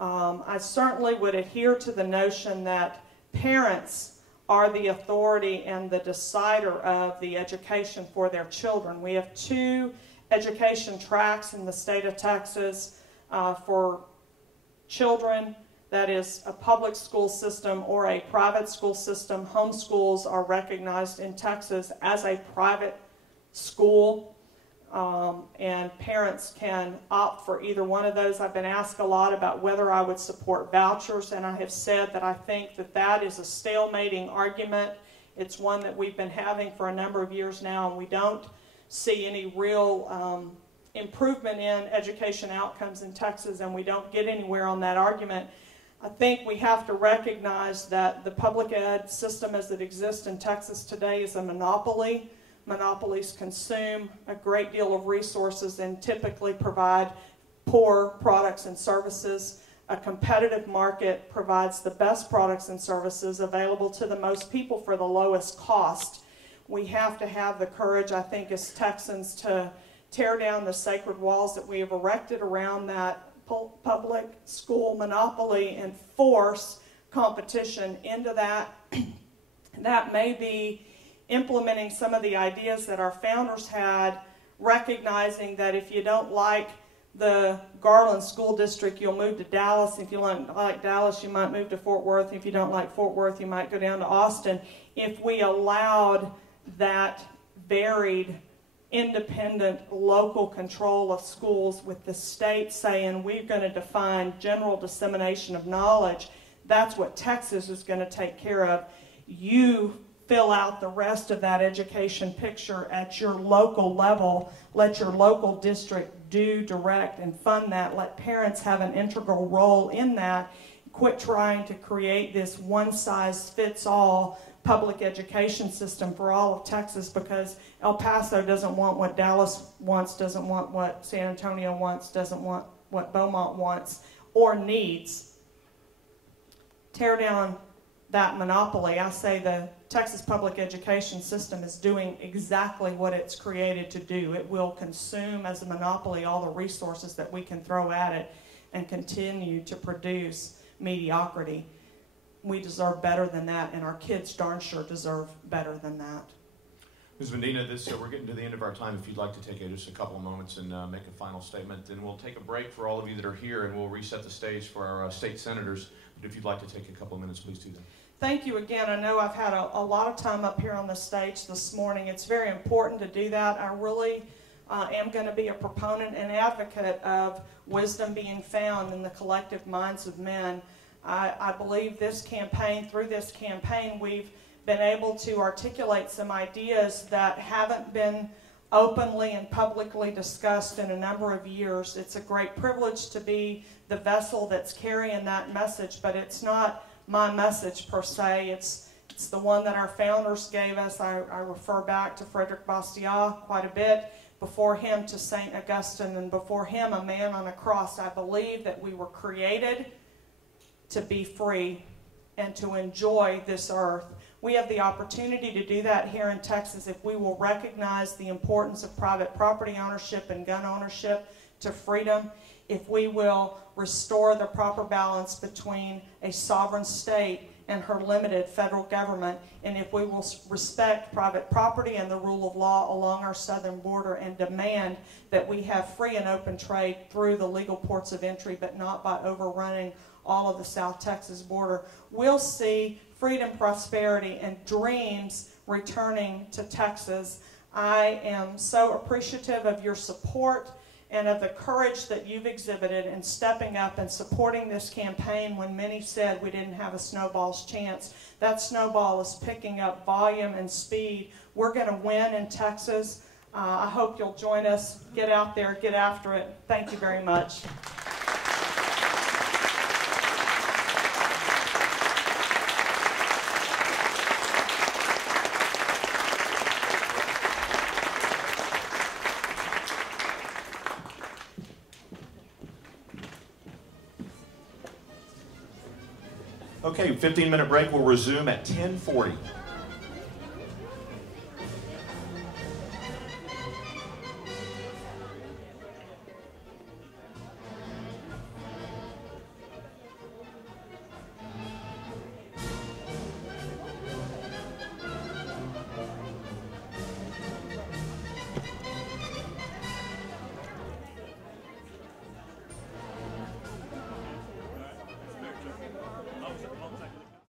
I certainly would adhere to the notion that parents are the authority and the decider of the education for their children. We have 2 education tracks in the state of Texas for children. That is a public school system or a private school system. Homeschools are recognized in Texas as a private school. And parents can opt for either one of those. I've been asked a lot about whether I would support vouchers, and I have said that I think that that is a stalemating argument. It's one that we've been having for a number of years now, and we don't see any real improvement in education outcomes in Texas, and we don't get anywhere on that argument. I think we have to recognize that the public ed system as it exists in Texas today is a monopoly. Monopolies consume a great deal of resources and typically provide poor products and services. A competitive market provides the best products and services available to the most people for the lowest cost. We have to have the courage, I think, as Texans to tear down the sacred walls that we have erected around that public school monopoly and force competition into that. That may be implementing some of the ideas that our founders had, recognizing that if you don't like the Garland School District, you'll move to Dallas. If you don't like Dallas, you might move to Fort Worth. If you don't like Fort Worth, you might go down to Austin. If we allowed that varied, independent, local control of schools with the state saying we're going to define general dissemination of knowledge, that's what Texas is going to take care of. You fill out the rest of that education picture at your local level. Let your local district do, direct, and fund that. Let parents have an integral role in that. Quit trying to create this one-size-fits-all public education system for all of Texas, because El Paso doesn't want what Dallas wants, doesn't want what San Antonio wants, doesn't want what Beaumont wants or needs. Tear down that monopoly. I say the Texas public education system is doing exactly what it's created to do. It will consume as a monopoly all the resources that we can throw at it and continue to produce mediocrity. We deserve better than that, and our kids darn sure deserve better than that. Ms. Medina, we're getting to the end of our time. If you'd like to take just a couple of moments and make a final statement, then we'll take a break for all of you that are here, and we'll reset the stage for our state senators. But if you'd like to take a couple of minutes, please do that. Thank you again. I know I've had a lot of time up here on the stage this morning. It's very important to do that. I really am going to be a proponent and advocate of wisdom being found in the collective minds of men. I believe this campaign, through this campaign, we've been able to articulate some ideas that haven't been openly and publicly discussed in a number of years. It's a great privilege to be the vessel that's carrying that message, but it's not my message per se. It's the one that our founders gave us. I refer back to Frederick Bastiat quite a bit. Before him to St. Augustine, and before him a man on a cross. I believe that we were created to be free and to enjoy this earth. We have the opportunity to do that here in Texas if we will recognize the importance of private property ownership and gun ownership to freedom, if we will restore the proper balance between a sovereign state and her limited federal government, and if we will respect private property and the rule of law along our southern border and demand that we have free and open trade through the legal ports of entry, but not by overrunning all of the South Texas border, we'll see freedom, prosperity, and dreams returning to Texas. I am so appreciative of your support and of the courage that you've exhibited in stepping up and supporting this campaign when many said we didn't have a snowball's chance. That snowball is picking up volume and speed. We're going to win in Texas. I hope you'll join us. Get out there, get after it. Thank you very much. Okay, 15-minute break. We'll resume at 10:40.